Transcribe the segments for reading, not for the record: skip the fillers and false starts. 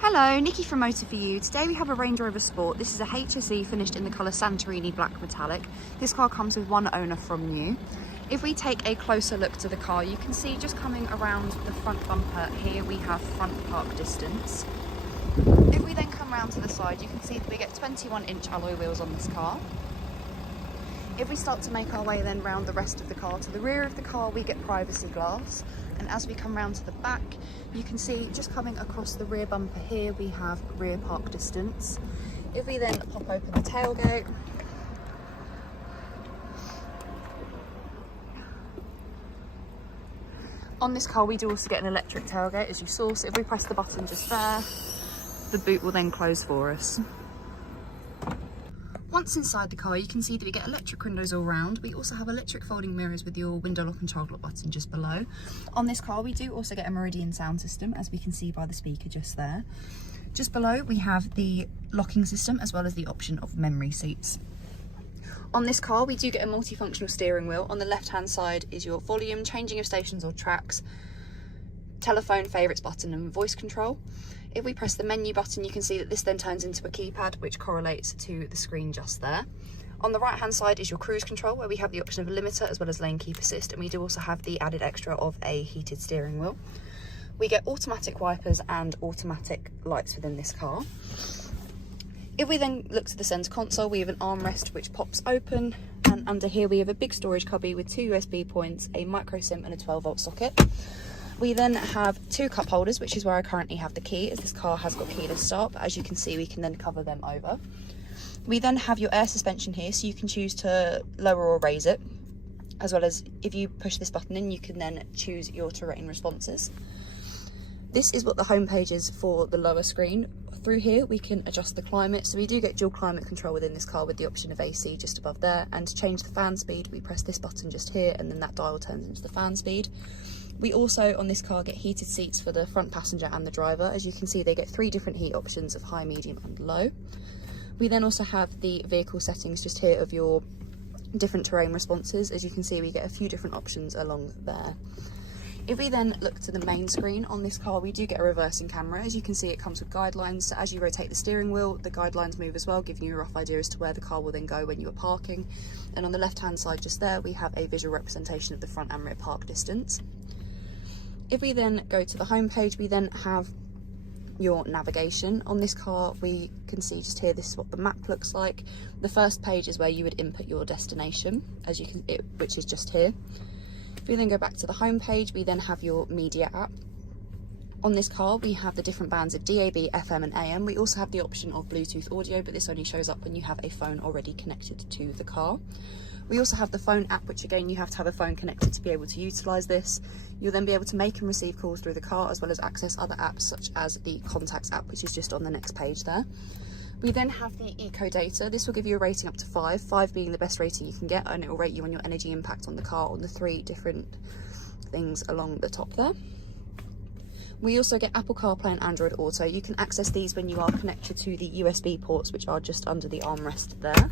Hello, Nikki from Motor4U. Today we have a Range Rover Sport. This is a HSE finished in the colour Santorini Black Metallic. This car comes with one owner from new. If we take a closer look to the car, you can see just coming around the front bumper here we have front park distance. If we then come round to the side, you can see that we get 21-inch alloy wheels on this car. If we start to make our way then round the rest of the car, to the rear of the car we get privacy glass. And as we come round to the back, you can see just coming across the rear bumper here we have rear park distance. If we then pop open the tailgate, on this car we do also get an electric tailgate as you saw, so if we press the button just there, the boot will then close for us. Once inside the car, you can see that we get electric windows all round. We also have electric folding mirrors with your window lock and child lock button just below. On this car, we do also get a Meridian sound system, as we can see by the speaker just there. Just below, we have the locking system, as well as the option of memory seats. On this car, we do get a multifunctional steering wheel. On the left-hand side is your volume, changing of stations or tracks, telephone, favourites button and voice control. If we press the menu button, you can see that this then turns into a keypad which correlates to the screen just there. On the right hand side is your cruise control, where we have the option of a limiter as well as lane keep assist, and we do also have the added extra of a heated steering wheel. We get automatic wipers and automatic lights within this car. If we then look to the centre console, we have an armrest which pops open, and under here we have a big storage cubby with 2 USB points, a micro SIM and a 12-volt socket. We then have 2 cup holders, which is where I currently have the key, as this car has got keyless start, but as you can see we can then cover them over. We then have your air suspension here, so you can choose to lower or raise it, as well as if you push this button in you can then choose your terrain responses. This is what the home page is for the lower screen. Through here we can adjust the climate, so we do get dual climate control within this car with the option of AC just above there, and to change the fan speed we press this button just here and then that dial turns into the fan speed. We also on this car get heated seats for the front passenger and the driver. As you can see they get 3 different heat options of high, medium and low. We then also have the vehicle settings just here of your different terrain responses. As you can see we get a few different options along there. If we then look to the main screen on this car, we do get a reversing camera. As you can see it comes with guidelines, so as you rotate the steering wheel the guidelines move as well, giving you a rough idea as to where the car will then go when you are parking. And on the left hand side just there we have a visual representation of the front and rear park distance. If we then go to the home page, we then have your navigation. On this car we can see just here this is what the map looks like. The first page is where you would input your destination, as you can which is just here. If we then go back to the home page, we then have your media app. On this car we have the different bands of DAB, FM and AM. We also have the option of Bluetooth audio, but this only shows up when you have a phone already connected to the car. We also have the phone app, which again you have to have a phone connected to be able to utilise this. You'll then be able to make and receive calls through the car, as well as access other apps such as the contacts app, which is just on the next page there. We then have the eco data. This will give you a rating up to 5, 5 being the best rating you can get, and it will rate you on your energy impact on the car on the 3 different things along the top there. We also get Apple CarPlay and Android Auto. You can access these when you are connected to the USB ports, which are just under the armrest there.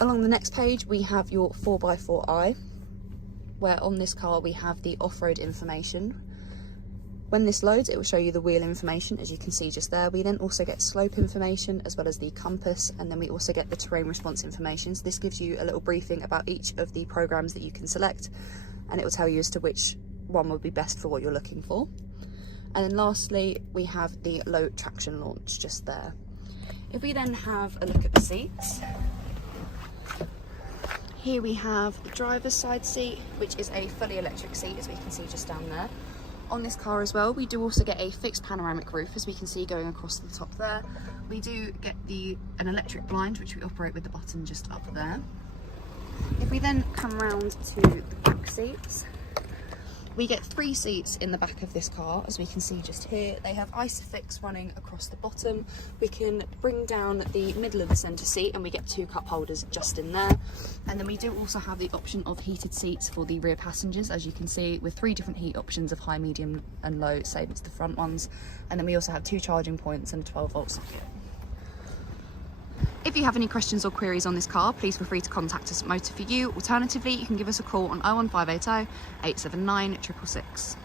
Along the next page we have your 4x4i, where on this car we have the off-road information. When this loads it will show you the wheel information, as you can see just there. We then also get slope information as well as the compass, and then we also get the terrain response information. So this gives you a little briefing about each of the programs that you can select, and it will tell you as to which one will be best for what you're looking for. And then lastly we have the low traction launch just there. If we then have a look at the seats, here we have the driver's side seat, which is a fully electric seat, as we can see just down there. On this car as well, we do also get a fixed panoramic roof, as we can see going across the top there. We do get an electric blind, which we operate with the button just up there. If we then come round to the back seats, we get 3 seats in the back of this car, as we can see just here. They have ISOFIX running across the bottom. We can bring down the middle of the centre seat and we get 2 cup holders just in there. And then we do also have the option of heated seats for the rear passengers, as you can see, with 3 different heat options of high, medium and low, same as the front ones. And then we also have 2 charging points and a 12-volt socket. If you have any questions or queries on this car, please feel free to contact us at Motor4U. Alternatively, you can give us a call on 01580 879 666.